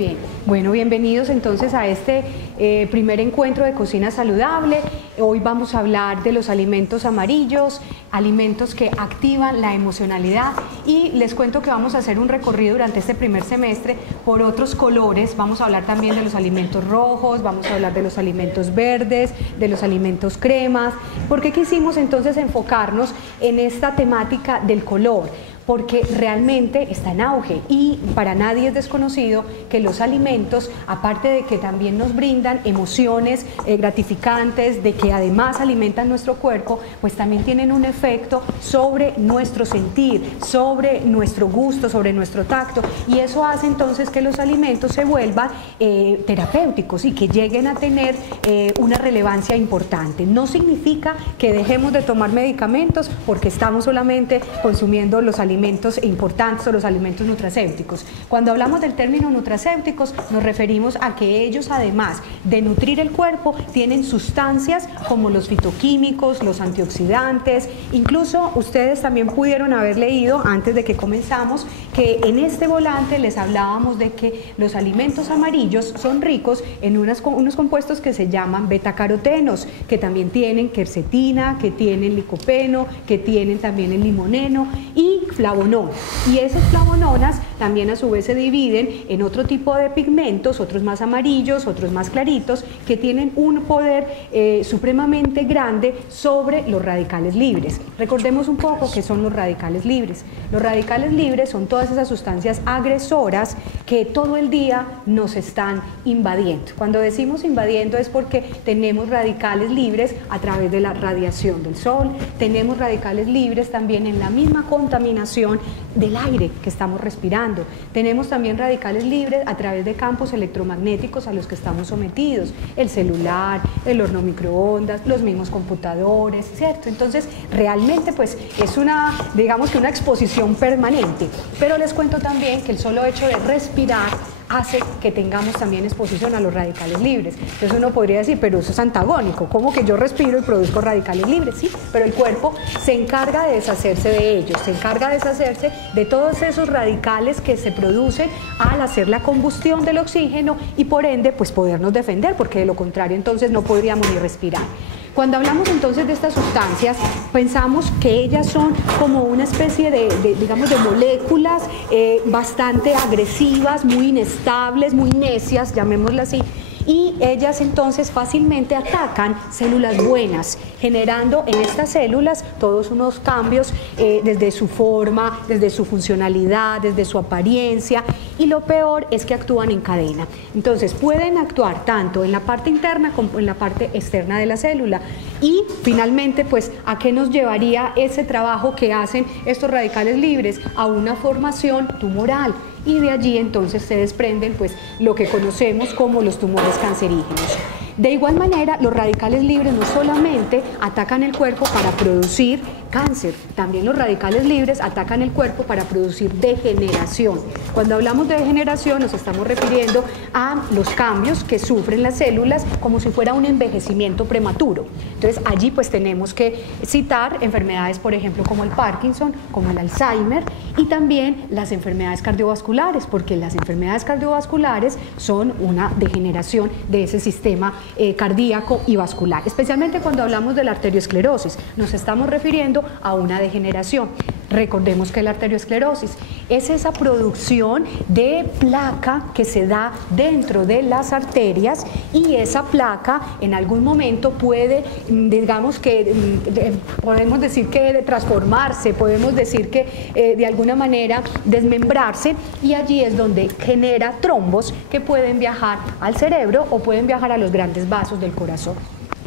bien. Bueno, bienvenidos entonces a este primer encuentro de cocina saludable. Hoy vamos a hablar de los alimentos amarillos, alimentos que activan la emocionalidad, y les cuento que vamos a hacer un recorrido durante este primer semestre por otros colores. Vamos a hablar también de los alimentos rojos, vamos a hablar de los alimentos verdes, de los alimentos cremas. ¿Por qué quisimos entonces enfocarnos en esta temática del color? Porque realmente está en auge y para nadie es desconocido que los alimentos, aparte de que también nos brindan emociones gratificantes, de que además alimentan nuestro cuerpo, pues también tienen un efecto sobre nuestro sentir, sobre nuestro gusto, sobre nuestro tacto, y eso hace entonces que los alimentos se vuelvan terapéuticos y que lleguen a tener una relevancia importante. No significa que dejemos de tomar medicamentos porque estamos solamente consumiendo los alimentos importantes o los alimentos nutracéuticos. Cuando hablamos del término nutracéuticos nos referimos a que ellos, además de nutrir el cuerpo, tienen sustancias como los fitoquímicos, los antioxidantes. Incluso ustedes también pudieron haber leído antes de que comenzamos que en este volante les hablábamos de que los alimentos amarillos son ricos en unos compuestos que se llaman betacarotenos, que también tienen quercetina, que tienen licopeno, que tienen también el limoneno y flavononas. Y esas flavononas también a su vez se dividen en otro tipo de pigmentos, otros más amarillos, otros más claritos, que tienen un poder supremamente grande sobre los radicales libres. Recordemos un poco qué son los radicales libres. Los radicales libres son todas esas sustancias agresoras que todo el día nos están invadiendo. Cuando decimos invadiendo es porque tenemos radicales libres a través de la radiación del sol, tenemos radicales libres también en la misma contaminación del aire que estamos respirando, tenemos también radicales libres a través de campos electromagnéticos a los que estamos sometidos, el celular, el horno microondas, los mismos computadores, ¿cierto? Entonces realmente pues es una, digamos que una exposición permanente, pero les cuento también que el solo hecho de respirar hace que tengamos también exposición a los radicales libres. Entonces uno podría decir, pero eso es antagónico, ¿cómo que yo respiro y produzco radicales libres? Sí, pero el cuerpo se encarga de deshacerse de ellos, se encarga de deshacerse de todos esos radicales que se producen al hacer la combustión del oxígeno y por ende pues podernos defender, porque de lo contrario entonces no podríamos ni respirar. Cuando hablamos entonces de estas sustancias, pensamos que ellas son como una especie digamos, de moléculas bastante agresivas, muy inestables, muy necias, llamémoslas así, y ellas entonces fácilmente atacan células buenas, generando en estas células todos unos cambios desde su forma, desde su funcionalidad, desde su apariencia, y lo peor es que actúan en cadena. Entonces pueden actuar tanto en la parte interna como en la parte externa de la célula. Y finalmente, pues, ¿a qué nos llevaría ese trabajo que hacen estos radicales libres? A una formación tumoral. Y de allí entonces se desprenden pues lo que conocemos como los tumores cancerígenos. De igual manera, los radicales libres no solamente atacan el cuerpo para producir cáncer, también los radicales libres atacan el cuerpo para producir degeneración. Cuando hablamos de degeneración nos estamos refiriendo a los cambios que sufren las células como si fuera un envejecimiento prematuro. Entonces allí pues tenemos que citar enfermedades, por ejemplo, como el Parkinson, como el Alzheimer, y también las enfermedades cardiovasculares, porque las enfermedades cardiovasculares son una degeneración de ese sistema cardíaco y vascular. Especialmente cuando hablamos de la arteriosclerosis, nos estamos refiriendo a una degeneración. Recordemos que la arteriosclerosis es esa producción de placa que se da dentro de las arterias, y esa placa en algún momento puede, digamos que, podemos decir que transformarse, podemos decir que de alguna manera desmembrarse, y allí es donde genera trombos que pueden viajar al cerebro o pueden viajar a los grandes vasos del corazón.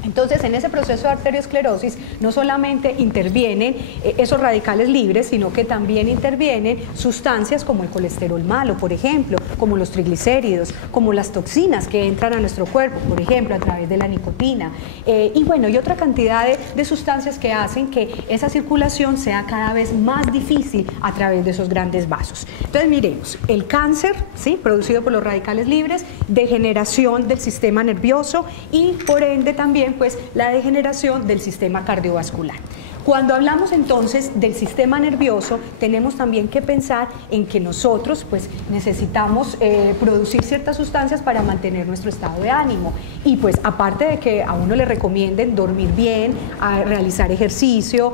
Entonces, en ese proceso de arteriosclerosis no solamente intervienen esos radicales libres, sino que también intervienen sustancias como el colesterol malo, por ejemplo, como los triglicéridos, como las toxinas que entran a nuestro cuerpo, por ejemplo, a través de la nicotina, y bueno, y otra cantidad de sustancias que hacen que esa circulación sea cada vez más difícil a través de esos grandes vasos. Entonces, miremos, el cáncer, ¿sí?, producido por los radicales libres, degeneración del sistema nervioso y por ende también pues la degeneración del sistema cardiovascular. Cuando hablamos entonces del sistema nervioso, tenemos también que pensar en que nosotros pues necesitamos producir ciertas sustancias para mantener nuestro estado de ánimo. Y pues aparte de que a uno le recomienden dormir bien, realizar ejercicio,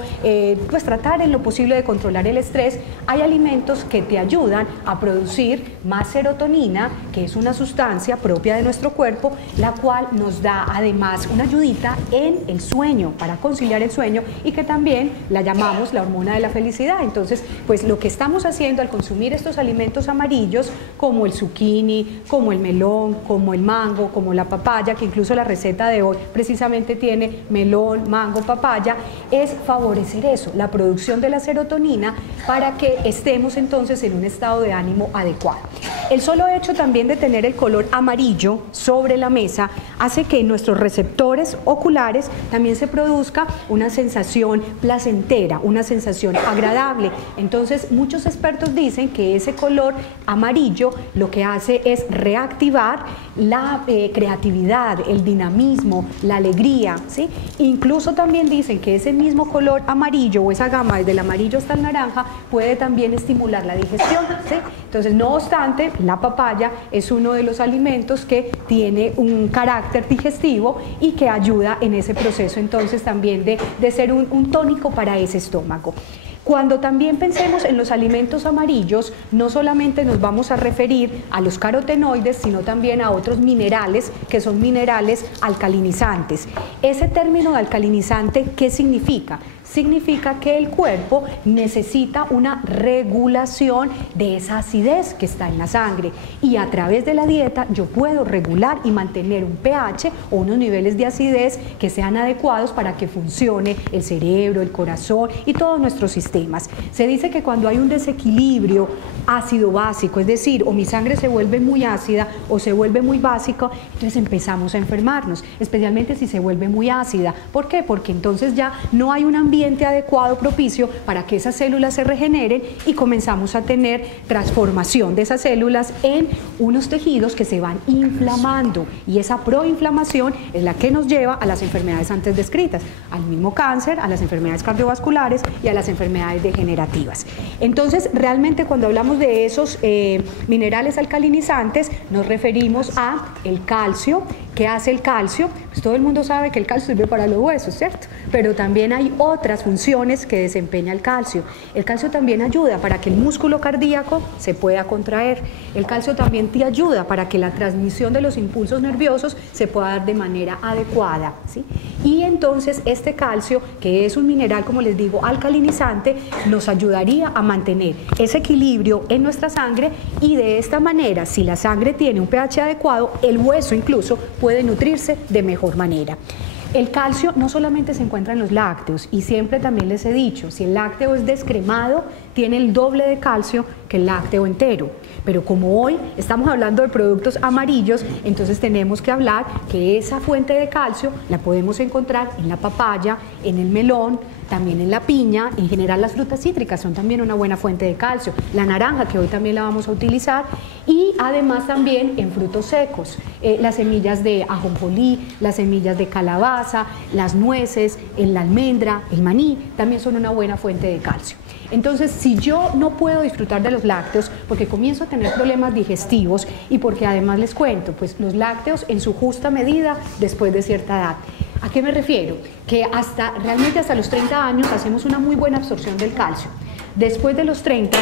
pues tratar en lo posible de controlar el estrés, hay alimentos que te ayudan a producir más serotonina, que es una sustancia propia de nuestro cuerpo, la cual nos da además una ayudita en el sueño, para conciliar el sueño, y que también la llamamos la hormona de la felicidad. Entonces, pues lo que estamos haciendo al consumir estos alimentos amarillos, como el zucchini, como el melón, como el mango, como la papaya, que incluso la receta de hoy precisamente tiene melón, mango, papaya, es favorecer eso, la producción de la serotonina, para que estemos entonces en un estado de ánimo adecuado. El solo hecho también de tener el color amarillo sobre la mesa hace que en nuestros receptores oculares también se produzca una sensación placentera, una sensación agradable. Entonces muchos expertos dicen que ese color amarillo lo que hace es reactivar la creatividad, el dinamismo, la alegría, ¿sí? Incluso también dicen que ese mismo color amarillo, o esa gama desde el amarillo hasta el naranja, puede también estimular la digestión, ¿sí? Entonces, no obstante, la papaya es uno de los alimentos que tiene un carácter digestivo y que ayuda en ese proceso entonces también de ser un tónico para ese estómago. Cuando también pensemos en los alimentos amarillos, no solamente nos vamos a referir a los carotenoides, sino también a otros minerales, que son minerales alcalinizantes. Ese término de alcalinizante, ¿qué significa? Significa que el cuerpo necesita una regulación de esa acidez que está en la sangre, y a través de la dieta yo puedo regular y mantener un pH o unos niveles de acidez que sean adecuados para que funcione el cerebro, el corazón y todos nuestros sistemas. Se dice que cuando hay un desequilibrio ácido-básico, es decir, o mi sangre se vuelve muy ácida o se vuelve muy básica, entonces empezamos a enfermarnos, especialmente si se vuelve muy ácida. ¿Por qué? Porque entonces ya no hay un ambiente adecuado, propicio para que esas células se regeneren, y comenzamos a tener transformación de esas células en unos tejidos que se van inflamando, y esa proinflamación es la que nos lleva a las enfermedades antes descritas, al mismo cáncer, a las enfermedades cardiovasculares y a las enfermedades degenerativas. Entonces, realmente cuando hablamos de esos minerales alcalinizantes, nos referimos a el calcio. ¿Qué hace el calcio? Pues todo el mundo sabe que el calcio sirve para los huesos, ¿cierto? Pero también hay otras funciones que desempeña el calcio. El calcio también ayuda para que el músculo cardíaco se pueda contraer. El calcio también te ayuda para que la transmisión de los impulsos nerviosos se pueda dar de manera adecuada, ¿sí? Y entonces este calcio, que es un mineral, como les digo, alcalinizante, nos ayudaría a mantener ese equilibrio en nuestra sangre, y de esta manera, si la sangre tiene un pH adecuado, el hueso incluso puede nutrirse de mejor manera. El calcio no solamente se encuentra en los lácteos, y siempre también les he dicho, si el lácteo es descremado, tiene el doble de calcio que el lácteo entero. Pero como hoy estamos hablando de productos amarillos, entonces tenemos que hablar que esa fuente de calcio la podemos encontrar en la papaya, en el melón, también en la piña. En general las frutas cítricas son también una buena fuente de calcio, la naranja, que hoy también la vamos a utilizar, y además también en frutos secos, las semillas de ajonjolí, las semillas de calabaza, las nueces, la almendra, el maní, también son una buena fuente de calcio. Entonces, si yo no puedo disfrutar de los lácteos porque comienzo a tener problemas digestivos, y porque además les cuento, pues los lácteos en su justa medida después de cierta edad. ¿A qué me refiero? Que realmente hasta los 30 años hacemos una muy buena absorción del calcio. Después de los 30,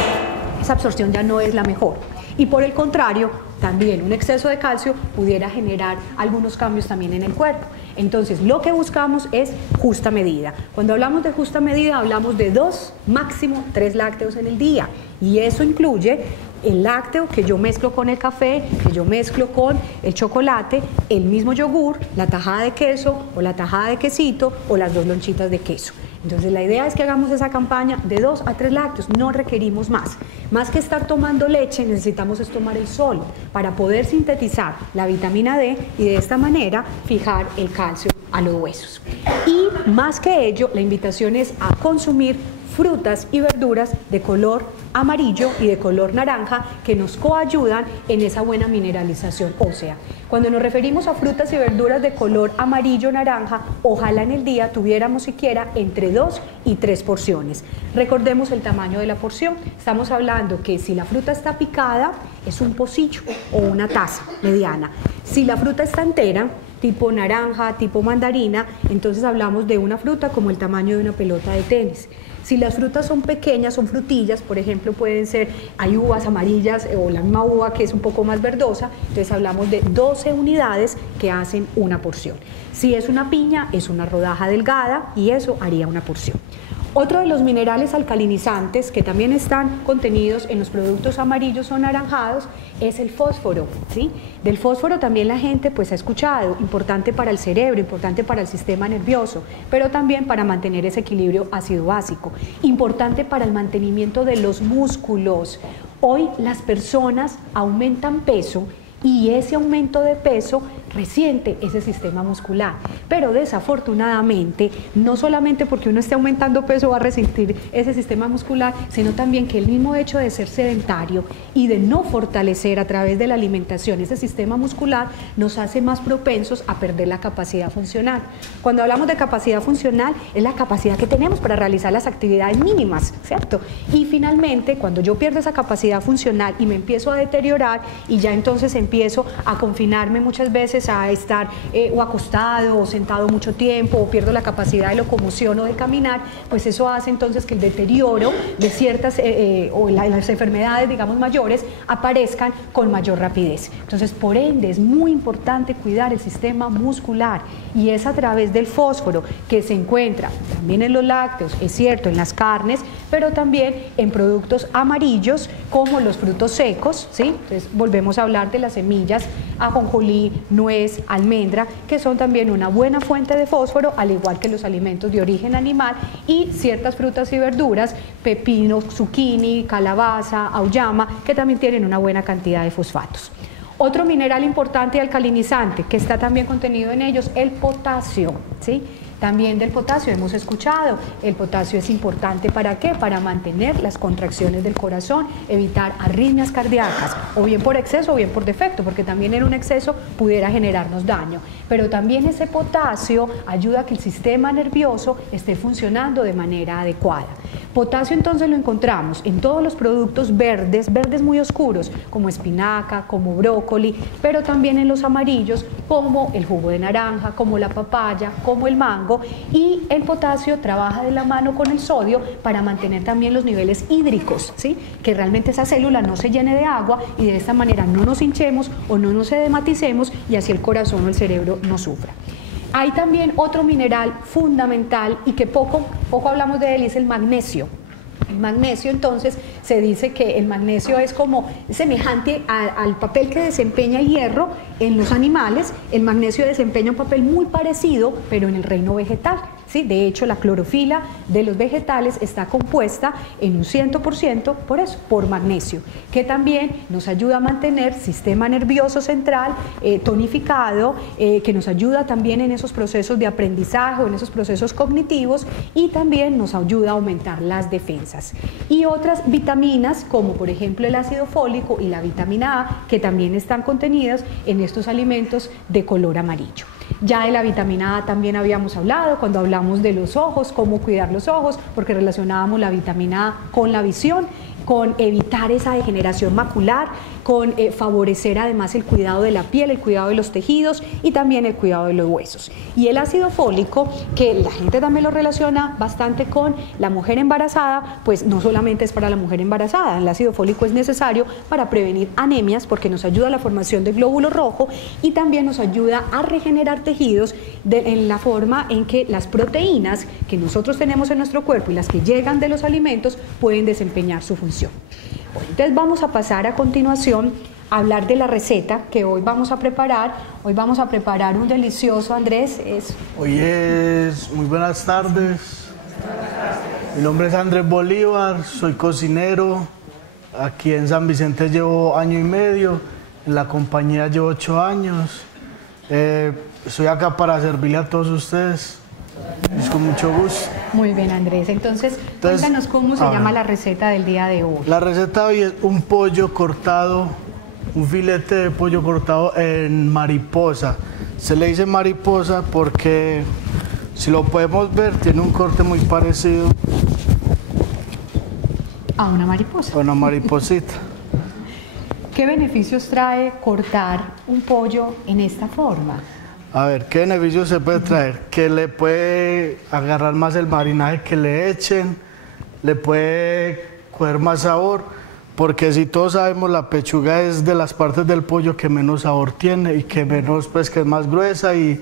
esa absorción ya no es la mejor. Y por el contrario, también un exceso de calcio pudiera generar algunos cambios también en el cuerpo. Entonces, lo que buscamos es justa medida. Cuando hablamos de justa medida, hablamos de 2, máximo 3 lácteos en el día. Y eso incluye el lácteo que yo mezclo con el café, que yo mezclo con el chocolate, el mismo yogur, la tajada de queso o la tajada de quesito, o las 2 lonchitas de queso. Entonces la idea es que hagamos esa campaña de 2 a 3 lácteos, no requerimos más. Más que estar tomando leche, necesitamos es tomar el sol para poder sintetizar la vitamina D, y de esta manera fijar el calcio a los huesos. Y más que ello, la invitación es a consumir frutas y verduras de color amarillo y de color naranja que nos coayudan en esa buena mineralización ósea. Cuando nos referimos a frutas y verduras de color amarillo-naranja, ojalá en el día tuviéramos siquiera entre 2 y 3 porciones. Recordemos el tamaño de la porción. Estamos hablando que si la fruta está picada, es un pocillo o una taza mediana. Si la fruta está entera, tipo naranja, tipo mandarina, entonces hablamos de una fruta como el tamaño de una pelota de tenis. Si las frutas son pequeñas, son frutillas, por ejemplo, pueden ser, hay uvas amarillas o la misma uva que es un poco más verdosa, entonces hablamos de 12 unidades que hacen una porción. Si es una piña, es una rodaja delgada y eso haría una porción. Otro de los minerales alcalinizantes que también están contenidos en los productos amarillos o anaranjados es el fósforo, ¿sí? Del fósforo también la gente pues ha escuchado, importante para el cerebro, importante para el sistema nervioso, pero también para mantener ese equilibrio ácido-básico, importante para el mantenimiento de los músculos. Hoy las personas aumentan peso y ese aumento de peso resiente ese sistema muscular, pero desafortunadamente no solamente porque uno esté aumentando peso va a resentir ese sistema muscular, sino también que el mismo hecho de ser sedentario y de no fortalecer a través de la alimentación ese sistema muscular nos hace más propensos a perder la capacidad funcional. Cuando hablamos de capacidad funcional es la capacidad que tenemos para realizar las actividades mínimas, ¿cierto? Y finalmente cuando yo pierdo esa capacidad funcional y me empiezo a deteriorar y ya entonces empiezo a confinarme muchas veces a estar o acostado o sentado mucho tiempo o pierdo la capacidad de locomoción o de caminar, pues eso hace entonces que el deterioro de ciertas o las enfermedades, digamos, mayores aparezcan con mayor rapidez. Entonces, por ende, es muy importante cuidar el sistema muscular y es a través del fósforo que se encuentra también en los lácteos, es cierto, en las carnes, pero también en productos amarillos como los frutos secos, ¿sí? Entonces, volvemos a hablar de las semillas, ajonjolí, nuez, almendra, que son también una buena fuente de fósforo, al igual que los alimentos de origen animal y ciertas frutas y verduras, pepino, zucchini, calabaza, auyama, que también tienen una buena cantidad de fosfatos. Otro mineral importante y alcalinizante que está también contenido en ellos, el potasio, ¿sí? También del potasio hemos escuchado, el potasio es importante ¿para qué? Para mantener las contracciones del corazón, evitar arritmias cardíacas, o bien por exceso o bien por defecto, porque también en un exceso pudiera generarnos daño. Pero también ese potasio ayuda a que el sistema nervioso esté funcionando de manera adecuada. Potasio entonces lo encontramos en todos los productos verdes, verdes muy oscuros, como espinaca, como brócoli, pero también en los amarillos, como el jugo de naranja, como la papaya, como el mango, y el potasio trabaja de la mano con el sodio para mantener también los niveles hídricos, ¿sí? Que realmente esa célula no se llene de agua y de esta manera no nos hinchemos o no nos edematicemos y así el corazón o el cerebro no sufra. Hay también otro mineral fundamental y que poco hablamos de él, y es el magnesio. El magnesio, entonces, se dice que el magnesio es como semejante al papel que desempeña el hierro en los animales. El magnesio desempeña un papel muy parecido, pero en el reino vegetal, ¿sí? De hecho, la clorofila de los vegetales está compuesta en un 100% por eso, por magnesio, que también nos ayuda a mantener sistema nervioso central tonificado, que nos ayuda también en esos procesos de aprendizaje o en esos procesos cognitivos y también nos ayuda a aumentar las defensas. Y otras vitaminas como por ejemplo el ácido fólico y la vitamina A, que también están contenidas en estos alimentos de color amarillo. Ya de la vitamina A también habíamos hablado cuando hablamos de los ojos, cómo cuidar los ojos, porque relacionábamos la vitamina A con la visión, con evitar esa degeneración macular, con favorecer además el cuidado de la piel, el cuidado de los tejidos y también el cuidado de los huesos. Y el ácido fólico, que la gente también lo relaciona bastante con la mujer embarazada, pues no solamente es para la mujer embarazada, el ácido fólico es necesario para prevenir anemias porque nos ayuda a la formación de glóbulo rojo y también nos ayuda a regenerar tejidos en la forma en que las proteínas que nosotros tenemos en nuestro cuerpo y las que llegan de los alimentos pueden desempeñar su función. Bueno, entonces vamos a pasar a continuación a hablar de la receta que hoy vamos a preparar. Hoy vamos a preparar un delicioso, Andrés. Muy buenas tardes. Mi nombre es Andrés Bolívar, soy cocinero. Aquí en San Vicente llevo 1 año y medio, en la compañía llevo 8 años. Estoy acá para servirle a todos ustedes. Es con mucho gusto. Muy bien, Andrés. Entonces cuéntanos cómo se llama la receta del día de hoy. La receta de hoy es un pollo cortado, un filete de pollo cortado en mariposa. Se le dice mariposa porque, si lo podemos ver, tiene un corte muy parecido a una mariposa. A una mariposita. ¿Qué beneficios trae cortar un pollo en esta forma? A ver, ¿qué beneficios se puede traer? Que le puede agarrar más el marinaje que le echen, le puede coger más sabor, porque si todos sabemos, la pechuga es de las partes del pollo que menos sabor tiene y que menos, pues que es más gruesa y,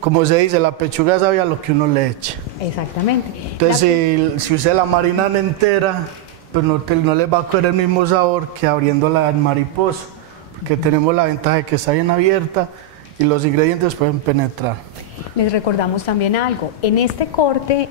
como se dice, la pechuga sabe a lo que uno le eche. Exactamente. Entonces, si usted la marinan entera, pues no les va a coger el mismo sabor que abriéndola en mariposa, porque tenemos la ventaja de que está bien abierta y los ingredientes pueden penetrar. Les recordamos también algo, en este corte,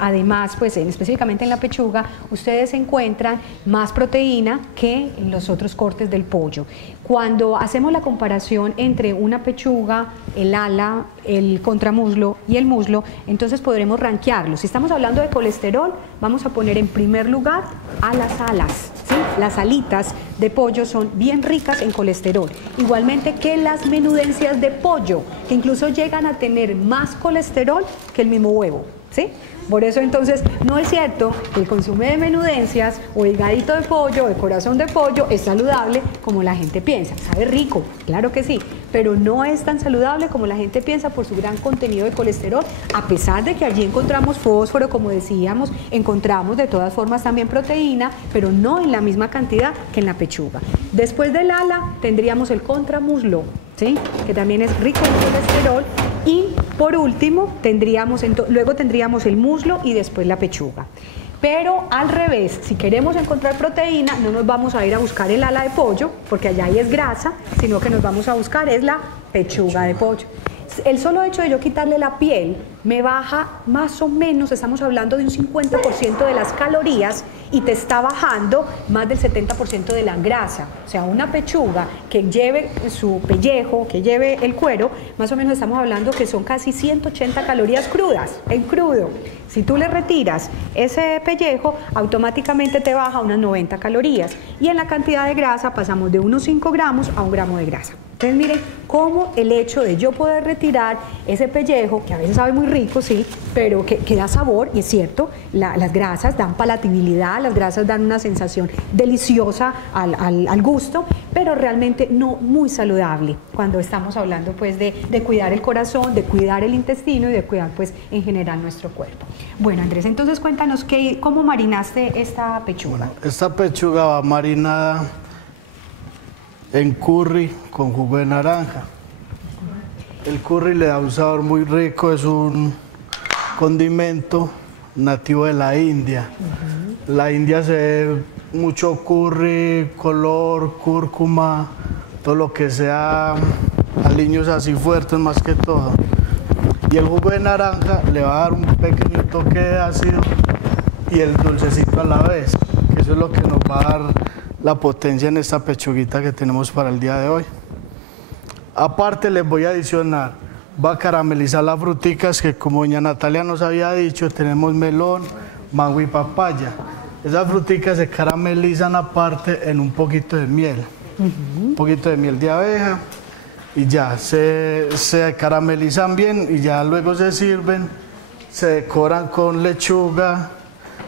además, pues específicamente en la pechuga, ustedes encuentran más proteína que en los otros cortes del pollo. Cuando hacemos la comparación entre una pechuga, el ala, el contramuslo y el muslo, entonces podremos rankearlo. Si estamos hablando de colesterol, vamos a poner en primer lugar a las alas, ¿sí? Las alitas de pollo son bien ricas en colesterol, igualmente que las menudencias de pollo, que incluso llegan a tener más colesterol que el mismo huevo, ¿sí? Por eso entonces no es cierto que el consumo de menudencias o higadito de pollo o de corazón de pollo es saludable como la gente piensa. Sabe rico, claro que sí, pero no es tan saludable como la gente piensa por su gran contenido de colesterol, a pesar de que allí encontramos fósforo, como decíamos, encontramos de todas formas también proteína, pero no en la misma cantidad que en la pechuga. Después del ala tendríamos el contramuslo, ¿sí? Que también es rico en colesterol, y por último luego tendríamos el muslo y después la pechuga. Pero al revés, si queremos encontrar proteína, no nos vamos a ir a buscar el ala de pollo, porque allá ahí es grasa, sino que nos vamos a buscar es la pechuga de pollo. El solo hecho de yo quitarle la piel me baja más o menos, estamos hablando de un 50% de las calorías, y te está bajando más del 70% de la grasa. O sea, una pechuga que lleve su pellejo, que lleve el cuero, más o menos estamos hablando que son casi 180 calorías crudas, en crudo. Si tú le retiras ese pellejo, automáticamente te baja unas 90 calorías, y en la cantidad de grasa pasamos de unos 5 gramos a 1 gramo de grasa. Entonces miren cómo el hecho de yo poder retirar ese pellejo, que a veces sabe muy rico, sí, pero que da sabor, y es cierto, las grasas dan palatabilidad, las grasas dan una sensación deliciosa al gusto, pero realmente no muy saludable cuando estamos hablando pues de cuidar el corazón, de cuidar el intestino y de cuidar pues en general nuestro cuerpo. Bueno, Andrés, entonces cuéntanos cómo marinaste esta pechuga. Esta pechuga va marinada en curry con jugo de naranja. El curry le da un sabor muy rico, es un condimento nativo de la India. La India se ve mucho curry, color, cúrcuma, todo lo que sea aliños así fuertes más que todo. Y el jugo de naranja le va a dar un pequeño toque de ácido y el dulcecito a la vez, que eso es lo que nos va a dar la potencia en esta pechuguita que tenemos para el día de hoy. Aparte les voy a adicionar, va a caramelizar las fruticas que, como doña Natalia nos había dicho, tenemos melón, mango y papaya. Esas fruticas se caramelizan aparte en un poquito de miel, un poquito de miel de abeja, y ya se caramelizan bien y ya luego se sirven, se decoran con lechuga.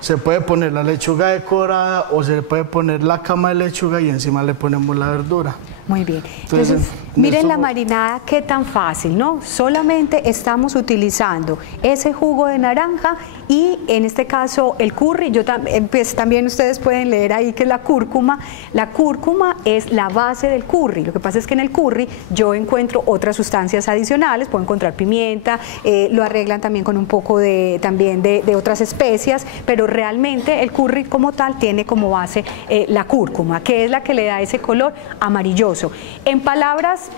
Se puede poner la lechuga decorada o se puede poner la cama de lechuga y encima le ponemos la verdura. Muy bien. Entonces miren la marinada, qué tan fácil, ¿no? Solamente estamos utilizando ese jugo de naranja y en este caso el curry. Pues también ustedes pueden leer ahí que es la cúrcuma. La cúrcuma es la base del curry. Lo que pasa es que en el curry yo encuentro otras sustancias adicionales, puedo encontrar pimienta, lo arreglan también con un poco de otras especias, pero realmente el curry como tal tiene como base la cúrcuma, que es la que le da ese color amarilloso. maravilloso. En palabras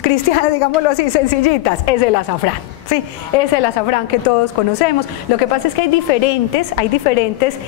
cristianas, digámoslo así, sencillitas, es el azafrán. Sí, es el azafrán que todos conocemos. Lo que pasa es que hay diferentes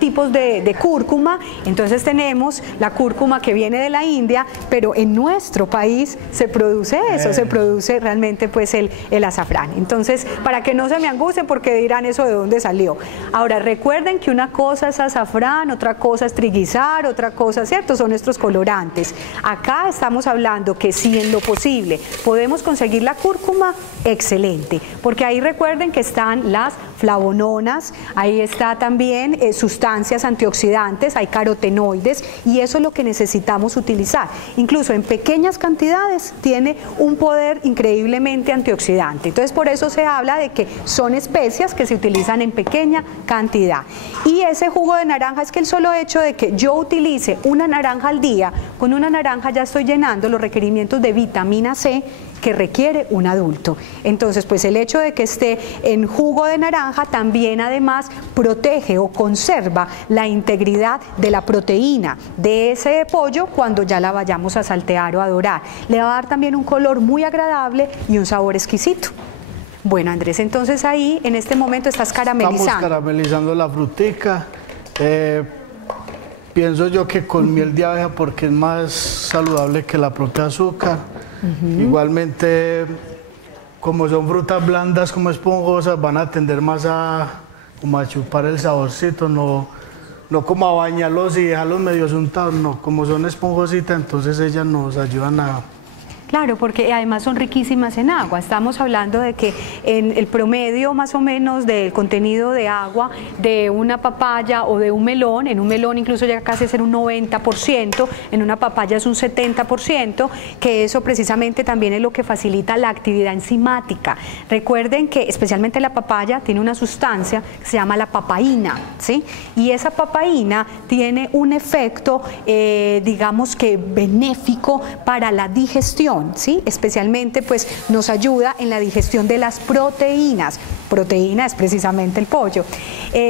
tipos de cúrcuma. Entonces tenemos la cúrcuma que viene de la India, pero en nuestro país se produce eso, se produce realmente pues el azafrán. Entonces, para que no se me angustien porque dirán eso de dónde salió. Ahora, recuerden que una cosa es azafrán, otra cosa es triguizar, otra cosa, ¿cierto? Son nuestros colorantes. Acá estamos hablando que si en lo posible podemos conseguir la cúrcuma, excelente. Porque ahí recuerden que están las flavononas, ahí está también sustancias antioxidantes, hay carotenoides y eso es lo que necesitamos utilizar. Incluso en pequeñas cantidades tiene un poder increíblemente antioxidante. Entonces por eso se habla de que son especias que se utilizan en pequeña cantidad. Y ese jugo de naranja es que el solo hecho de que yo utilice una naranja al día, con una naranja ya estoy llenando los requerimientos de vitamina C que requiere un adulto. Entonces, pues el hecho de que esté en jugo de naranja también además protege o conserva la integridad de la proteína de ese pollo cuando ya la vayamos a saltear o a dorar. Le va a dar también un color muy agradable y un sabor exquisito. Bueno, Andrés, entonces ahí en este momento estás caramelizando. Estamos caramelizando la frutica. Pienso yo que con miel de abeja porque es más saludable que la propia azúcar. Igualmente, como son frutas blandas, como esponjosas, van a tender más como a chupar el saborcito, no como a bañarlos y dejarlos medio untados, no, como son esponjositas, entonces ellas nos ayudan a... Claro, porque además son riquísimas en agua. Estamos hablando de que en el promedio más o menos del contenido de agua de una papaya o de un melón, en un melón incluso llega casi a ser un 90%, en una papaya es un 70%, que eso precisamente también es lo que facilita la actividad enzimática. Recuerden que especialmente la papaya tiene una sustancia que se llama la papaína, ¿sí? Y esa papaína tiene un efecto, digamos que benéfico para la digestión. ¿Sí? Especialmente pues nos ayuda en la digestión de las proteínas. Proteína es precisamente el pollo.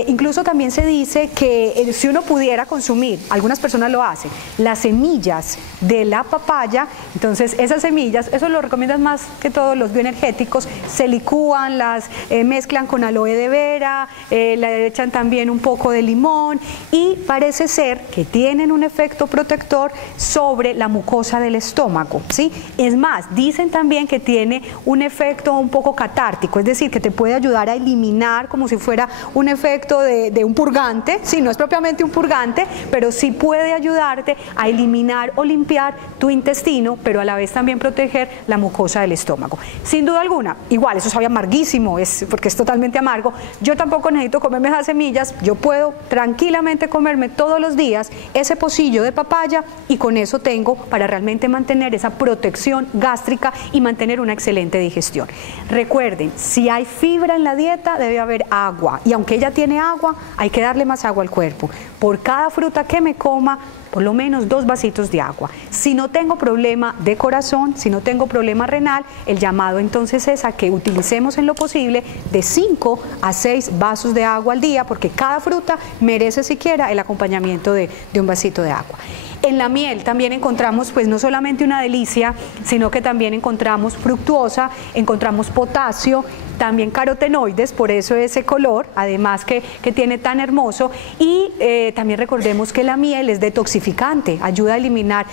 Incluso también se dice que si uno pudiera consumir, algunas personas lo hacen, las semillas de la papaya, entonces esas semillas, eso lo recomiendan más que todos los bioenergéticos, se licúan, las mezclan con aloe de vera, le echan también un poco de limón y parece ser que tienen un efecto protector sobre la mucosa del estómago, ¿sí? Es más, dicen también que tiene un efecto un poco catártico, es decir, que te puede ayudar a eliminar como si fuera un efecto de un purgante, sí, no es propiamente un purgante, pero sí puede ayudarte a eliminar o limpiar tu intestino, pero a la vez también proteger la mucosa del estómago. Sin duda alguna, igual, eso sabe amarguísimo, porque es totalmente amargo, yo tampoco necesito comerme esas semillas, yo puedo tranquilamente comerme todos los días ese pocillo de papaya y con eso tengo para realmente mantener esa protección gástrica y mantener una excelente digestión. Recuerden, si hay fibra en la dieta debe haber agua y aunque ella tiene agua hay que darle más agua al cuerpo. Por cada fruta que me coma por lo menos 2 vasitos de agua. Si no tengo problema de corazón, si no tengo problema renal, el llamado entonces es a que utilicemos en lo posible de 5 a 6 vasos de agua al día porque cada fruta merece siquiera el acompañamiento de un vasito de agua. En la miel también encontramos pues no solamente una delicia, sino que también encontramos fructuosa, encontramos potasio, también carotenoides, por eso ese color, además que tiene tan hermoso, y también recordemos que la miel es detoxificante, ayuda a eliminar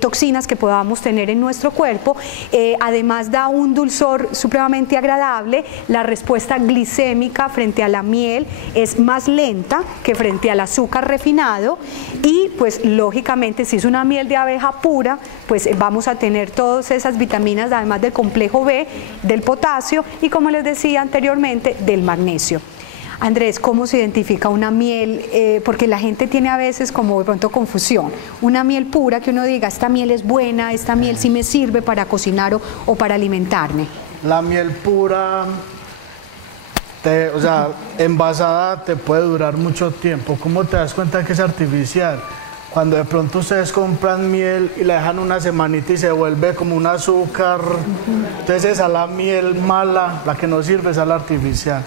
toxinas que podamos tener en nuestro cuerpo, además da un dulzor supremamente agradable, la respuesta glicémica frente a la miel es más lenta que frente al azúcar refinado y pues lógicamente si es una miel de abeja pura, pues vamos a tener todas esas vitaminas, además del complejo B, del potasio y como les decía anteriormente, del magnesio. Andrés, ¿cómo se identifica una miel? Porque la gente tiene a veces como de pronto confusión. Una miel pura que uno diga, esta miel es buena, esta miel sí me sirve para cocinar o para alimentarme. La miel pura, o sea, envasada te puede durar mucho tiempo. ¿Cómo te das cuenta que es artificial? Cuando de pronto ustedes compran miel y la dejan una semanita y se vuelve como un azúcar, entonces esa es la miel mala, la que no sirve es la artificial.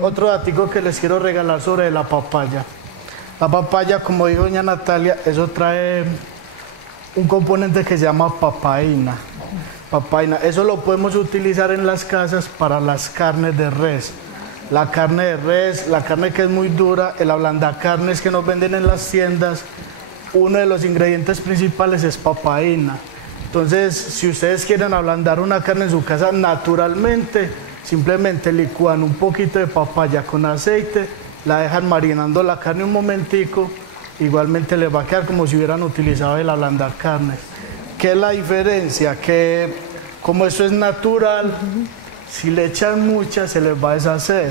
Otro datico que les quiero regalar sobre la papaya. La papaya, como dijo doña Natalia, eso trae un componente que se llama papaína. Papaína, eso lo podemos utilizar en las casas para las carnes de res. La carne de res, la carne que es muy dura, el ablandacarnes que nos venden en las tiendas, uno de los ingredientes principales es papaína. Entonces, si ustedes quieren ablandar una carne en su casa naturalmente, simplemente licúan un poquito de papaya con aceite, la dejan marinando la carne un momentico, igualmente les va a quedar como si hubieran utilizado el ablandacarnes. ¿Qué es la diferencia? Que como eso es natural, si le echan mucha se les va a deshacer.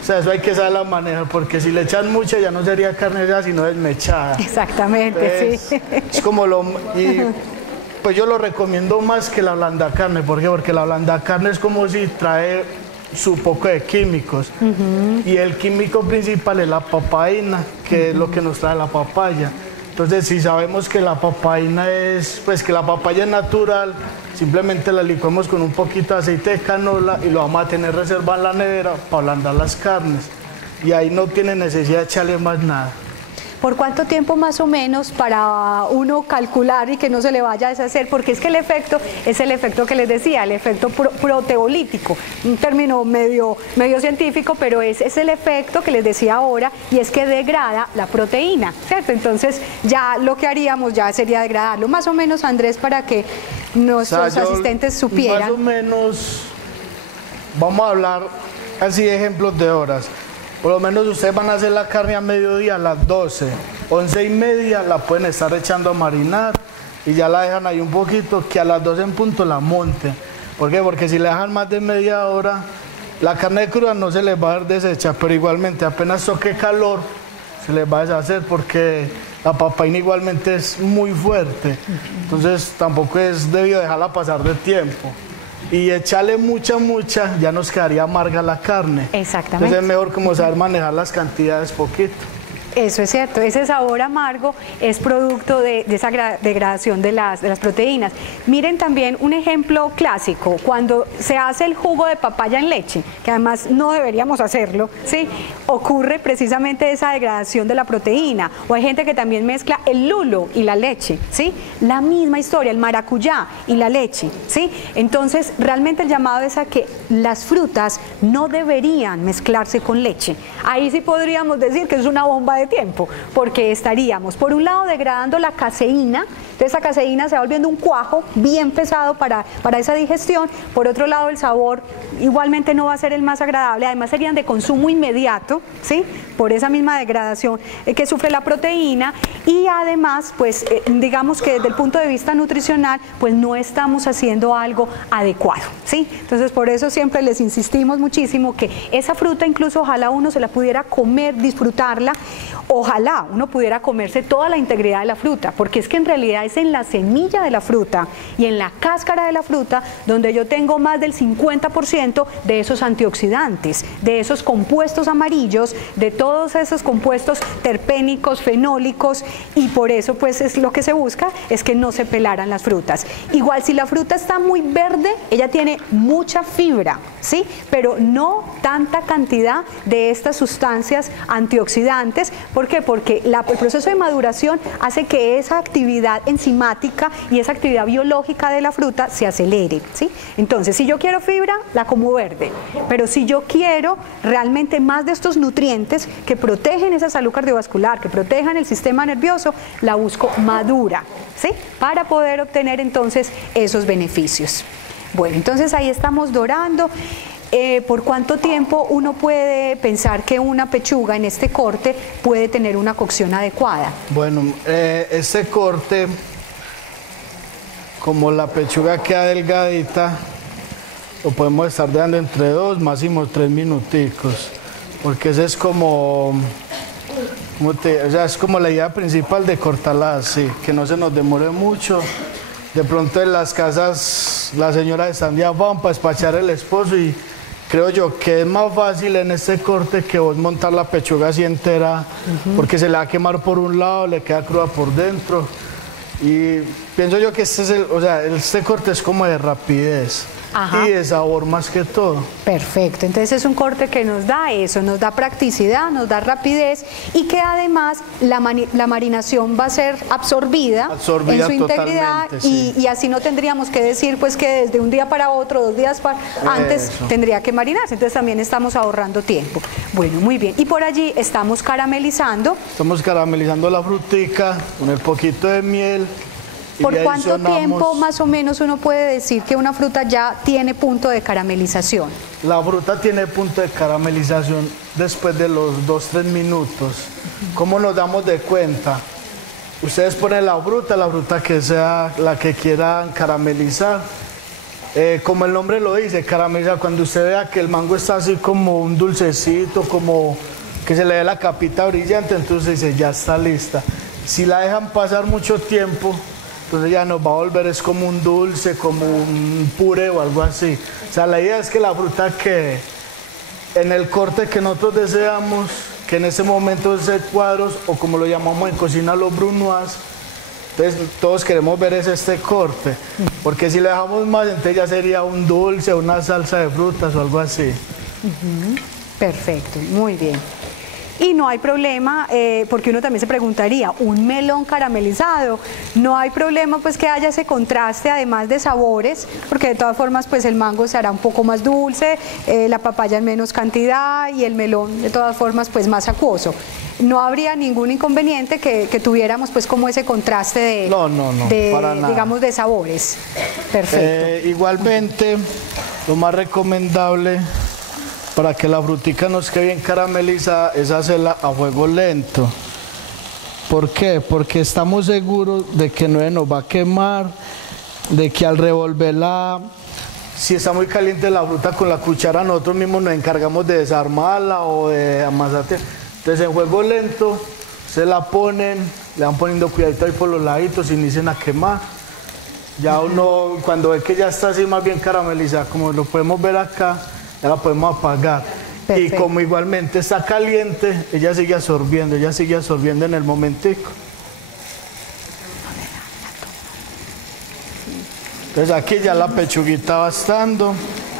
O sea, eso hay que saberla manejar, porque si le echan mucha ya no sería carne ya, sino desmechada. Exactamente, Entonces, sí. es como pues yo lo recomiendo más que la ablandacarne. ¿Por qué? Porque la ablandacarne es como si trae su poco de químicos. Y el químico principal es la papaína, que es lo que nos trae la papaya. Entonces, si sabemos que la papaína es, pues que la papaya es natural, simplemente la licuamos con un poquito de aceite de canola y lo vamos a tener reservado en la nevera para ablandar las carnes. Y ahí no tiene necesidad de echarle más nada. ¿Por cuánto tiempo más o menos para uno calcular y que no se le vaya a deshacer? Porque es que el efecto es el efecto que les decía, el efecto proteolítico, un término medio científico, pero es el efecto que les decía ahora, y es que degrada la proteína, ¿cierto? Entonces ya lo que haríamos ya sería degradarlo. Más o menos, Andrés, para que nuestros asistentes supieran. Más o menos, vamos a hablar así de ejemplos de horas. Por lo menos ustedes van a hacer la carne a mediodía, a las 12, 11:30 la pueden estar echando a marinar y ya la dejan ahí un poquito, que a las 12 en punto la monten. ¿Por qué? Porque si le dejan más de media hora, la carne cruda no se les va a dar deshecha, pero igualmente apenas toque calor, se les va a deshacer porque la papaína igualmente es muy fuerte. Entonces tampoco es debido dejarla pasar de tiempo. Y echarle mucha, ya nos quedaría amarga la carne. Exactamente. Entonces es mejor como saber manejar las cantidades poquito. Eso es cierto, ese sabor amargo es producto de esa degradación de las proteínas. Miren también un ejemplo clásico, cuando se hace el jugo de papaya en leche, que además no deberíamos hacerlo, ¿sí? Ocurre precisamente esa degradación de la proteína. O hay gente que también mezcla el lulo y la leche, ¿sí? La misma historia, el maracuyá y la leche, ¿sí? Entonces, realmente el llamado es a que las frutas no deberían mezclarse con leche. Ahí sí podríamos decir que es una bomba de tiempo, porque estaríamos por un lado degradando la caseína, entonces esa caseína se va volviendo un cuajo bien pesado para esa digestión. Por otro lado, el sabor igualmente no va a ser el más agradable, además serían de consumo inmediato, ¿sí? Por esa misma degradación que sufre la proteína, y además pues digamos que desde el punto de vista nutricional pues no estamos haciendo algo adecuado, ¿sí? Entonces por eso siempre les insistimos muchísimo que esa fruta incluso ojalá uno se la pudiera comer, disfrutarla, ojalá uno pudiera comerse toda la integridad de la fruta, porque es que en realidad es en la semilla de la fruta y en la cáscara de la fruta donde yo tengo más del 50% de esos antioxidantes, de esos compuestos amarillos, de todos esos compuestos terpénicos, fenólicos, y por eso pues es lo que se busca, es que no se pelaran las frutas. Igual si la fruta está muy verde, ella tiene mucha fibra, ¿sí? Pero no tanta cantidad de estas sustancias antioxidantes. ¿Por qué? Porque el proceso de maduración hace que esa actividad enzimática y esa actividad biológica de la fruta se acelere, ¿sí? Entonces, si yo quiero fibra, la como verde, pero si yo quiero realmente más de estos nutrientes que protegen esa salud cardiovascular, que protejan el sistema nervioso, la busco madura, ¿sí? Para poder obtener entonces esos beneficios. Bueno, entonces ahí estamos dorando. ¿Por cuánto tiempo uno puede pensar que una pechuga en este corte puede tener una cocción adecuada? Bueno, este corte, como la pechuga queda delgadita, lo podemos estar dando entre 2, máximo 3 minuticos, porque ese es como o sea, es como la idea principal de cortarla así, que no se nos demore mucho. De pronto en las casas las señoras están de afán para despachar el esposo, y creo yo que es más fácil en este corte que vos montar la pechuga así entera, porque se le va a quemar por un lado, le queda cruda por dentro. Y pienso yo que este corte es como de rapidez. y de sabor más que todo. Perfecto, entonces es un corte que nos da eso, nos da practicidad, nos da rapidez y que además la marinación va a ser absorbida en su integridad y así no tendríamos que decir pues que desde un día para otro, 2 días antes tendría que marinarse, entonces también estamos ahorrando tiempo. Bueno, muy bien, y por allí estamos caramelizando. Estamos caramelizando la frutica con el poquito de miel. ¿Por cuánto tiempo más o menos uno puede decir que una fruta ya tiene punto de caramelización? La fruta tiene punto de caramelización después de los 2-3 minutos. ¿Cómo nos damos de cuenta? Ustedes ponen la fruta que sea la que quieran caramelizar. Como el nombre lo dice, caramelizar. Cuando usted vea que el mango está así como un dulcecito, como que se le dé la capita brillante, entonces dice, ya está lista. Si la dejan pasar mucho tiempo, entonces ya nos va a volver, es como un dulce, como un puré o algo así. O sea, la idea es que la fruta quede en el corte que nosotros deseamos, que en ese momento es de cuadros, o como lo llamamos en cocina los brunoise. Entonces todos queremos ver este corte, porque si le dejamos más, entonces ya sería un dulce, una salsa de frutas o algo así. Perfecto, muy bien. Y no hay problema, porque uno también se preguntaría, ¿un melón caramelizado? No hay problema pues que haya ese contraste además de sabores, porque de todas formas pues el mango será un poco más dulce, la papaya en menos cantidad y el melón de todas formas pues más acuoso. No habría ningún inconveniente que tuviéramos pues como ese contraste de para nada. Digamos de sabores. Perfecto. Igualmente, lo más recomendable para que la frutica nos quede bien caramelizada es hacerla a fuego lento. ¿Por qué? Porque estamos seguros de que no se nos va a quemar, de que al revolverla, si está muy caliente la fruta con la cuchara, nosotros mismos nos encargamos de desarmarla o de amasar. Entonces en fuego lento se la ponen, le van poniendo cuidadito ahí por los laditos, inician a quemar. Ya uno cuando ve que ya está así más bien caramelizada, como lo podemos ver acá, ya la podemos apagar. Perfecto. Y como igualmente está caliente, ella sigue absorbiendo en el momentico. Entonces aquí ya la pechuguita va estando.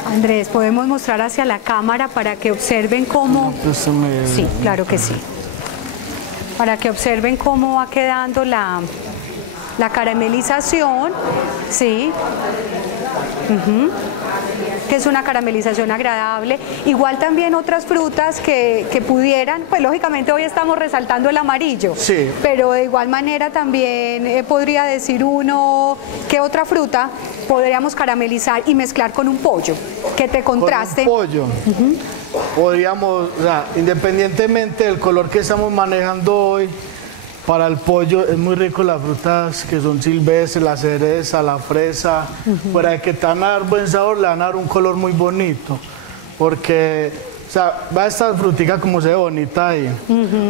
Andrés, ¿podemos mostrar hacia la cámara para que observen cómo? Sí, claro que sí. Para que observen cómo va quedando la caramelización, ¿sí? Que es una caramelización agradable. Igual también otras frutas que pudieran, pues lógicamente hoy estamos resaltando el amarillo, sí, pero de igual manera también podría decir uno que otra fruta podríamos caramelizar y mezclar con un pollo, que te contraste. Con un pollo. Podríamos, o sea, independientemente del color que estamos manejando hoy, para el pollo es muy rico las frutas que son silvestres, la cereza, la fresa, fuera de que te van a dar buen sabor, le van a dar un color muy bonito, porque, o sea, va esta frutica como se ve bonita ahí.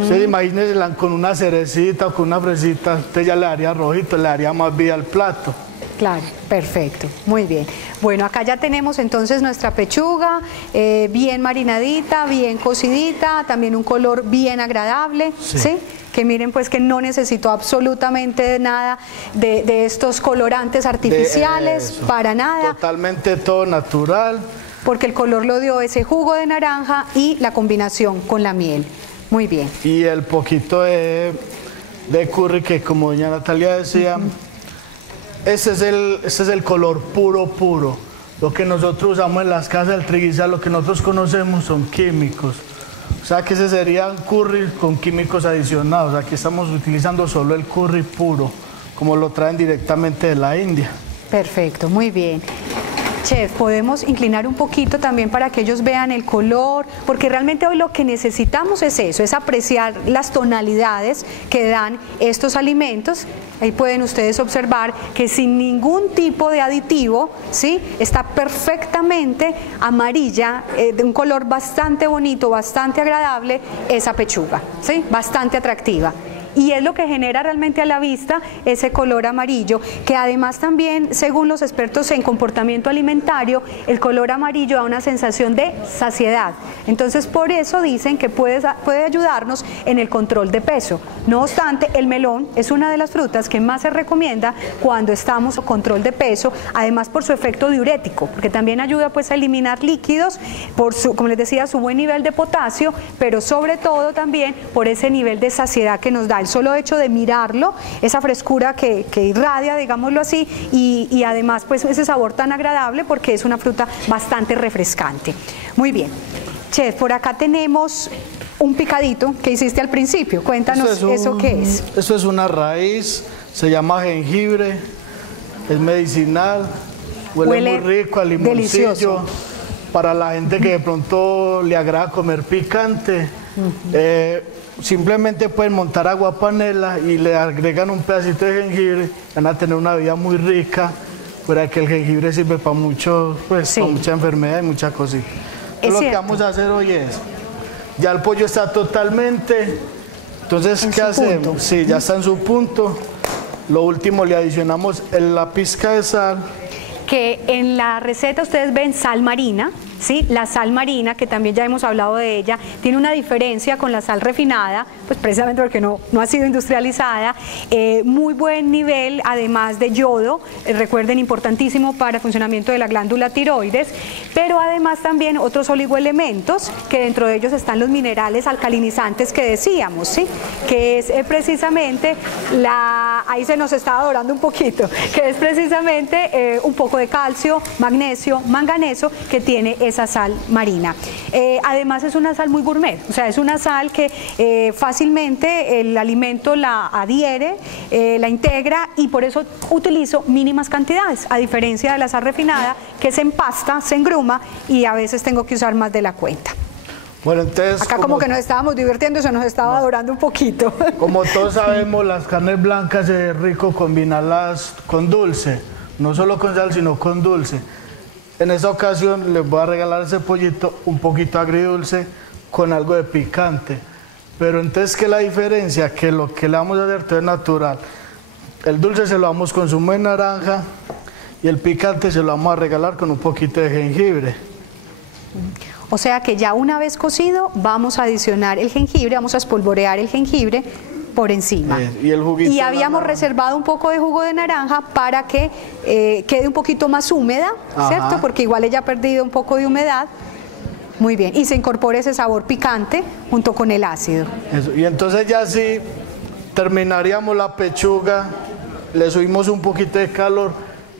Ustedes imagínense con una cerecita o con una fresita, usted ya le daría rojito, le daría más vida al plato. Claro, perfecto, muy bien. Bueno, acá ya tenemos entonces nuestra pechuga, bien marinadita, bien cocidita, también un color bien agradable, ¿sí? Que miren pues que no necesitó absolutamente nada de estos colorantes artificiales, para nada. Totalmente todo natural. Porque el color lo dio ese jugo de naranja y la combinación con la miel. Muy bien. Y el poquito de curry que, como doña Natalia decía, ese es el color puro. Lo que nosotros usamos en las casas del triguizar, lo que nosotros conocemos son químicos. O sea que ese sería un curry con químicos adicionados. Aquí estamos utilizando solo el curry puro, como lo traen directamente de la India. Perfecto, muy bien. Chef, podemos inclinar un poquito también para que ellos vean el color, porque realmente hoy lo que necesitamos es eso, es apreciar las tonalidades que dan estos alimentos. Ahí pueden ustedes observar que sin ningún tipo de aditivo, ¿sí? Está perfectamente amarilla, de un color bastante bonito, bastante agradable, esa pechuga, ¿sí? Bastante atractiva. y es lo que genera realmente a la vista ese color amarillo, que además también, según los expertos en comportamiento alimentario, el color amarillo da una sensación de saciedad. Entonces, por eso dicen que puede ayudarnos en el control de peso. No obstante, el melón es una de las frutas que más se recomienda cuando estamos en control de peso, además por su efecto diurético, porque también ayuda pues a eliminar líquidos, por su, como les decía, su buen nivel de potasio, pero sobre todo también por ese nivel de saciedad que nos da el solo hecho de mirarlo, esa frescura que irradia, digámoslo así, y además pues ese sabor tan agradable porque es una fruta bastante refrescante. Muy bien, chef, por acá tenemos un picadito que hiciste al principio, cuéntanos eso qué es. Eso es una raíz, se llama jengibre, es medicinal, huele muy rico, a limoncillo. Delicioso. Para la gente que de pronto le agrada comer picante, simplemente pueden montar agua panela y le agregan un pedacito de jengibre, van a tener una vida muy rica, fuera que el jengibre sirve para mucho, pues, sí, para mucha enfermedad y muchas cositas. Lo que vamos a hacer hoy es, ya el pollo está totalmente, entonces ¿qué hacemos? Sí, ya está en su punto. Lo último, le adicionamos la pizca de sal. Que en la receta ustedes ven sal marina, ¿sí? La sal marina, que también ya hemos hablado de ella, tiene una diferencia con la sal refinada, pues precisamente porque no ha sido industrializada, muy buen nivel además de yodo, recuerden, importantísimo para el funcionamiento de la glándula tiroides, pero además también otros oligoelementos, que dentro de ellos están los minerales alcalinizantes que decíamos, ¿sí? Que es precisamente ahí se nos estaba dorando un poquito, que es precisamente un poco de calcio, magnesio, manganeso que tiene esa sal marina. Además es una sal muy gourmet, o sea, es una sal que fácilmente el alimento la adhiere, la integra, y por eso utilizo mínimas cantidades, a diferencia de la sal refinada que se empasta, se engruma y a veces tengo que usar más de la cuenta. Bueno, entonces, acá como que nos estábamos divirtiendo y se nos estaba dorando un poquito. Como todos sabemos, las carnes blancas es rico combinarlas con dulce, no solo con sal, sino con dulce. En esta ocasión les voy a regalar ese pollito un poquito agridulce con algo de picante. Pero entonces, ¿qué es la diferencia? Que lo que le vamos a hacer todo es natural. El dulce se lo damos con zumo de naranja y el picante se lo vamos a regalar con un poquito de jengibre. O sea que ya una vez cocido vamos a adicionar el jengibre, vamos a espolvorear el jengibre por encima. Y el juguito. Y habíamos reservado un poco de jugo de naranja para que quede un poquito más húmeda, ¿cierto? Porque igual ella ha perdido un poco de humedad. Muy bien, y se incorpora ese sabor picante junto con el ácido. Eso. Y entonces ya sí terminaríamos la pechuga, le subimos un poquito de calor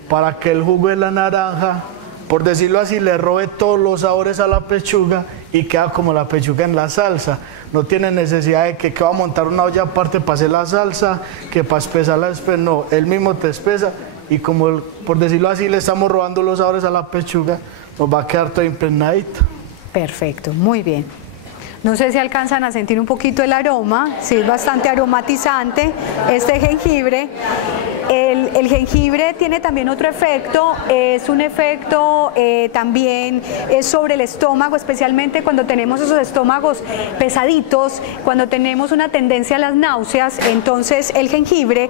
para que el jugo de la naranja, por decirlo así, le robe todos los sabores a la pechuga y queda como la pechuga en la salsa. No tiene necesidad de que va a montar una olla aparte para hacer la salsa, que para espesarla después, no, él mismo te espesa y como, por decirlo así, le estamos robando los sabores a la pechuga, nos va a quedar todo impregnadito. Perfecto, muy bien. No sé si alcanzan a sentir un poquito el aroma, sí, es bastante aromatizante este jengibre. El jengibre tiene también otro efecto, es un efecto también sobre el estómago, especialmente cuando tenemos esos estómagos pesaditos, cuando tenemos una tendencia a las náuseas. Entonces el jengibre,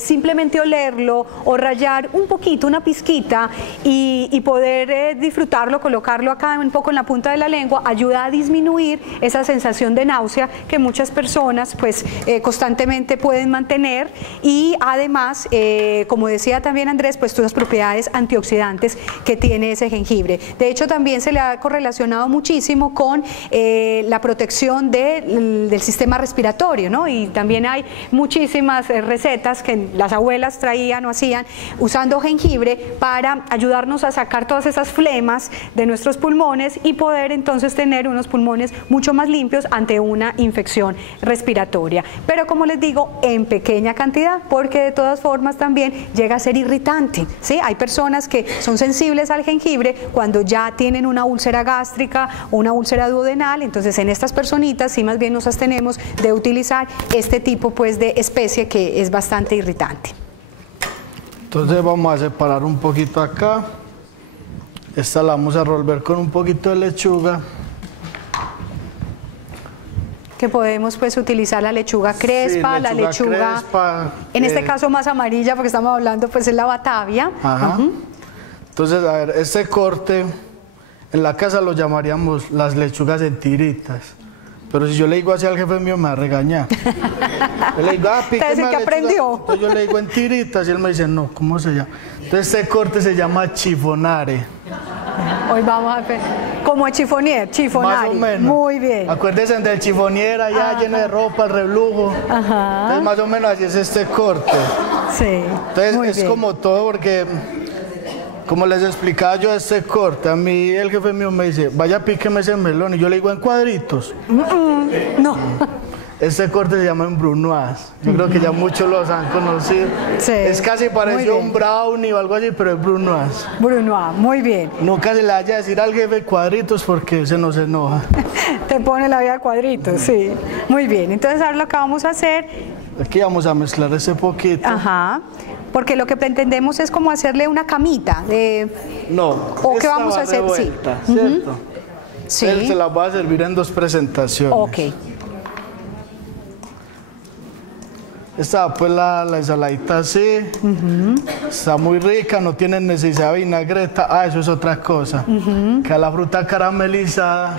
simplemente olerlo o rallar un poquito, una pizquita y poder disfrutarlo, colocarlo acá un poco en la punta de la lengua, ayuda a disminuir esa sensación de náusea que muchas personas pues constantemente pueden mantener, y además como decía también Andrés, pues todas las propiedades antioxidantes que tiene ese jengibre. De hecho también se le ha correlacionado muchísimo con la protección del sistema respiratorio, ¿no? Y también hay muchísimas recetas que las abuelas traían o hacían usando jengibre para ayudarnos a sacar todas esas flemas de nuestros pulmones y poder entonces tener unos pulmones mucho más limpios ante una infección respiratoria. Pero como les digo, en pequeña cantidad, porque de todas formas también llega a ser irritante, ¿sí? Hay personas que son sensibles al jengibre cuando ya tienen una úlcera gástrica o una úlcera duodenal. Entonces en estas personitas sí más bien nos abstenemos de utilizar este tipo pues de especie que es bastante irritante. Entonces vamos a separar un poquito acá. Esta la vamos a revolver con un poquito de lechuga. que podemos pues utilizar la lechuga crespa, sí, la lechuga crespa, en este caso más amarilla porque estamos hablando pues es la batavia. Ajá. Entonces, a ver, este corte en la casa lo llamaríamos las lechugas en tiritas. Pero si yo le digo así al jefe mío me va a regañar. Yo le digo, píqueme que aprendió. Entonces yo le digo en tiritas y él me dice, no, ¿cómo se llama? Entonces este corte se llama chifonare. Hoy vamos a ver, como chifonier, chifonare. Más o menos. Muy bien. Acuérdense del chifonier allá lleno de ropa, el reblujo. Ajá. Entonces más o menos así es este corte. Sí. Entonces muy es bien. como todo porque, como les explicaba yo este corte, a mí el jefe mío me dice, vaya píqueme ese melón, y yo le digo en cuadritos. No. Este corte se llama en brunoise. Yo creo que ya muchos los han conocido. Sí, es casi parecido a muy un bien. brownie o algo así, pero es brunoise. Brunoise, muy bien. Nunca se le vaya a decir al jefe cuadritos porque se nos enoja. Te pone la vida a cuadritos, sí. Muy bien. Entonces ahora lo que vamos a hacer, Aquí vamos a mezclar ese poquito. ajá, porque lo que pretendemos es como hacerle una camita de, No. ¿o qué esta vamos a va hacer? Sí. revuelta, ¿cierto? sí. Él se la va a servir en 2 presentaciones. Ok. Esta pues la ensaladita así, está muy rica, no tiene necesidad de vinagreta. Ah, eso es otra cosa, que a la fruta caramelizada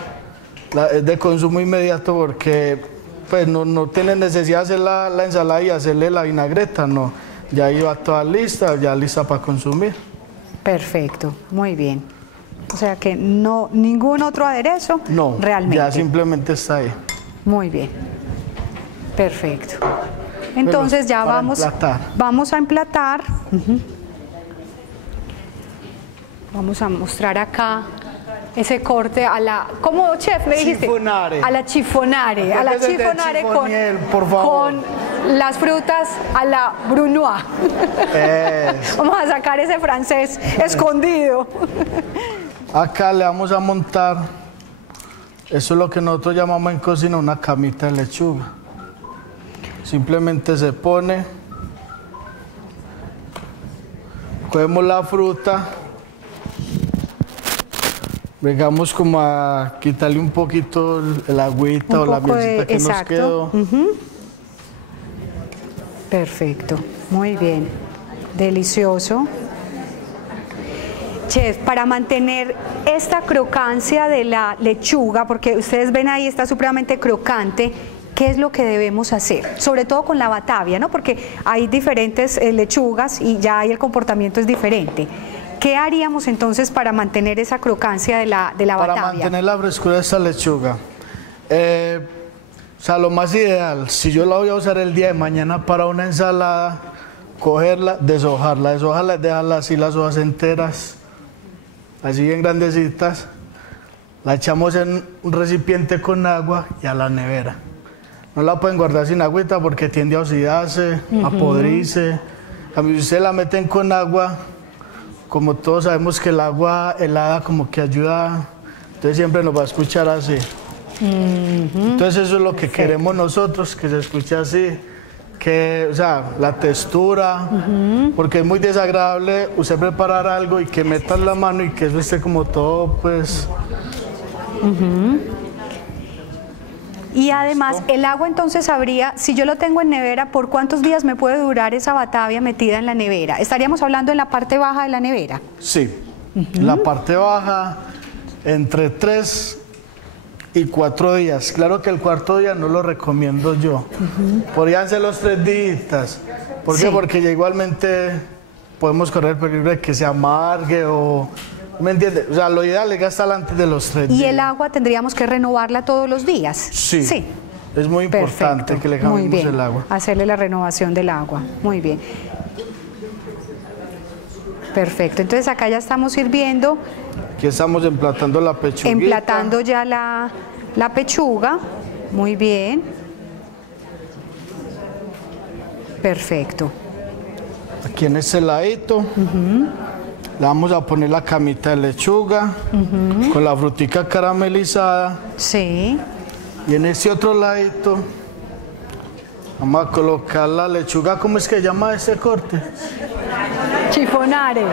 es de consumo inmediato porque pues no tiene necesidad de hacer la ensalada y hacerle la vinagreta, no. Ya iba toda lista, ya lista para consumir. Perfecto, muy bien. O sea que no, ningún otro aderezo No, realmente. ya simplemente está ahí. Muy bien. Perfecto. Entonces ya para vamos, emplatar. vamos a emplatar. Vamos a mostrar acá ese corte a la, ¿cómo chef me dijiste? Chifonare. A la chifonare, a la Acuérdese del chifonare chifonier, por favor. con las frutas a la brunoise. Eso. Vamos a sacar ese francés escondido. Acá le vamos a montar, eso es lo que nosotros llamamos en cocina una camita de lechuga. Simplemente se pone, cogemos la fruta, vengamos como a quitarle un poquito el agüita Un o la poco de- mielcita que nos exacto. quedó. Perfecto, muy bien, delicioso. Chef, para mantener esta crocancia de la lechuga, porque ustedes ven ahí está supremamente crocante, ¿qué es lo que debemos hacer? Sobre todo con la batavia, ¿no? Porque hay diferentes lechugas y ya ahí el comportamiento es diferente. ¿Qué haríamos entonces para mantener esa crocancia de la Para batavia? mantener la frescura de esta lechuga. O sea, lo más ideal, si yo la voy a usar el día de mañana para una ensalada, cogerla, deshojarla, dejarla así las hojas enteras, así bien grandecitas, la echamos en un recipiente con agua y a la nevera. No la pueden guardar sin agüita porque tiende a oxidarse, a podrirse. A mí si ustedes la meten con agua, como todos sabemos que el agua helada como que ayuda, entonces siempre nos va a escuchar así. Entonces eso es lo que queremos nosotros, que se escuche así, que, o sea, la textura, porque es muy desagradable usted preparar algo y que metas la mano y que eso esté como todo, pues... Y además, el agua entonces habría, si yo lo tengo en nevera, ¿por cuántos días me puede durar esa batavia metida en la nevera? Estaríamos hablando en la parte baja de la nevera. Sí, la parte baja, entre 3 y 4 días. Claro que el cuarto día no lo recomiendo yo. Podrían ser los 3 días. ¿Por qué? Sí. Porque ya igualmente podemos correr el peligro de que se amargue o... ¿Me entiende? O sea, lo ideal es gastarla antes de los 3 días. ¿Y el agua tendríamos que renovarla todos los días? Sí. Sí. Es muy importante que le Muy cambiemos bien. el agua. Hacerle la renovación del agua. Muy bien. Perfecto. Entonces acá ya estamos sirviendo, Aquí estamos emplatando la pechuguita. emplatando ya la pechuga. Muy bien. Perfecto. Aquí en este ladito le vamos a poner la camita de lechuga con la frutica caramelizada. Sí. Y en este otro ladito vamos a colocar la lechuga. ¿Cómo es que se llama este corte? Chifonare.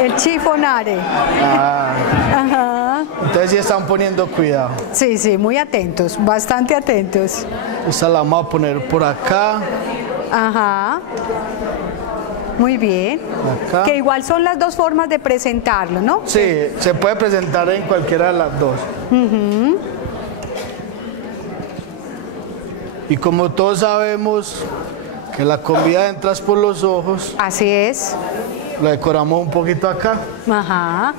El chifonare. Ah, Ajá. Entonces sí están poniendo cuidado. Sí, sí, muy atentos, bastante atentos. Esta la vamos a poner por acá. Ajá. Muy bien. Acá. Que igual son las dos formas de presentarlo, ¿no? Sí, se puede presentar en cualquiera de las dos. Y como todos sabemos que la comida entra por los ojos, Así es. lo decoramos un poquito acá. Ajá.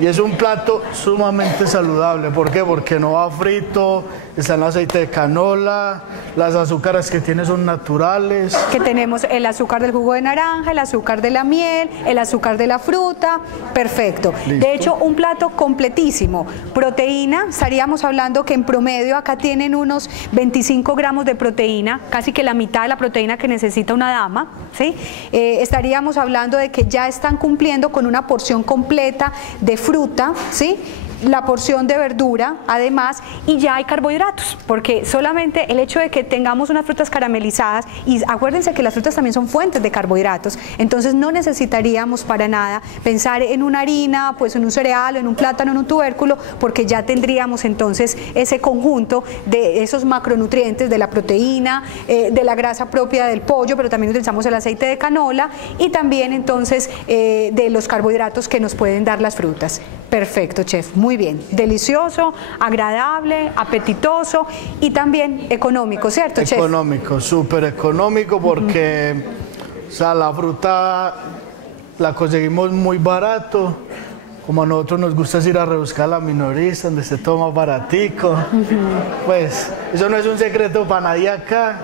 Y es un plato sumamente saludable. ¿Por qué? Porque no va frito, está en aceite de canola, las azúcares que tiene son naturales. Que tenemos el azúcar del jugo de naranja, el azúcar de la miel, el azúcar de la fruta, perfecto. Listo. De hecho, un plato completísimo. Proteína, estaríamos hablando que en promedio acá tienen unos 25 gramos de proteína, casi que la mitad de la proteína que necesita una dama, ¿sí? Estaríamos hablando de que ya están cumpliendo con una porción completa de fruta, ¿sí? La porción de verdura, además, y ya hay carbohidratos, porque solamente el hecho de que tengamos unas frutas caramelizadas, y acuérdense que las frutas también son fuentes de carbohidratos, entonces no necesitaríamos para nada pensar en una harina, pues en un cereal, en un plátano, en un tubérculo, porque ya tendríamos entonces ese conjunto de esos macronutrientes, de la proteína, de la grasa propia del pollo, pero también utilizamos el aceite de canola, y también entonces de los carbohidratos que nos pueden dar las frutas. Perfecto, chef, muy bien, delicioso, agradable, apetitoso y también económico, ¿cierto, chef? Económico, súper económico porque o sea, la fruta la conseguimos muy barato. Como a nosotros nos gusta ir a rebuscar a la minorista, donde se toma baratico. Pues eso no es un secreto para nadie acá.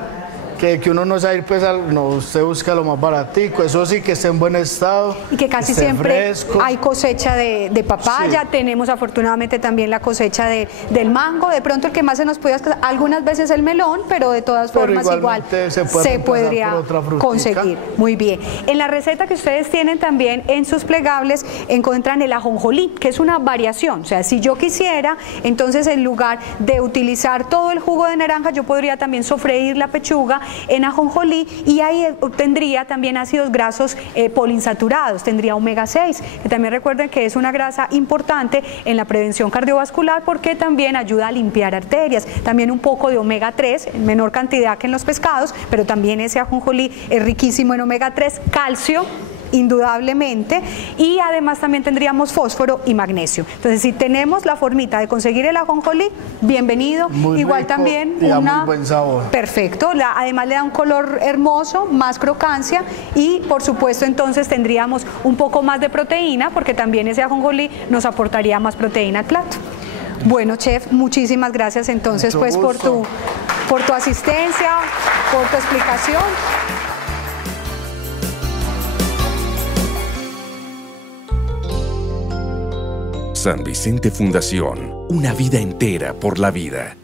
Que uno no sabe ir, pues no, usted busca lo más baratico, eso sí, que esté en buen estado. Y que casi esté siempre fresco. hay cosecha de papaya, Sí. tenemos afortunadamente también la cosecha del mango, de pronto el que más se nos puede escasar, algunas veces el melón, pero de todas Pero formas igual igualmente se puede reemplazar podría por otra frutica. conseguir. Muy bien. En la receta que ustedes tienen también en sus plegables encuentran el ajonjolí, que es una variación, o sea, si yo quisiera, entonces en lugar de utilizar todo el jugo de naranja, yo podría también sofreír la pechuga en ajonjolí y ahí obtendría también ácidos grasos poliinsaturados, tendría omega 6, que también recuerden que es una grasa importante en la prevención cardiovascular porque también ayuda a limpiar arterias, también un poco de omega 3, en menor cantidad que en los pescados, pero también ese ajonjolí es riquísimo en omega 3, calcio, indudablemente, y además también tendríamos fósforo y magnesio. Entonces, si tenemos la formita de conseguir el ajonjolí, bienvenido. Muy igual rico también y da muy buen sabor. Perfecto, además le da un color hermoso, más crocancia y por supuesto entonces tendríamos un poco más de proteína porque también ese ajonjolí nos aportaría más proteína al plato. Bueno, chef, muchísimas gracias entonces Mucho pues gusto. por tu asistencia, por tu explicación. San Vicente Fundación, una vida entera por la vida.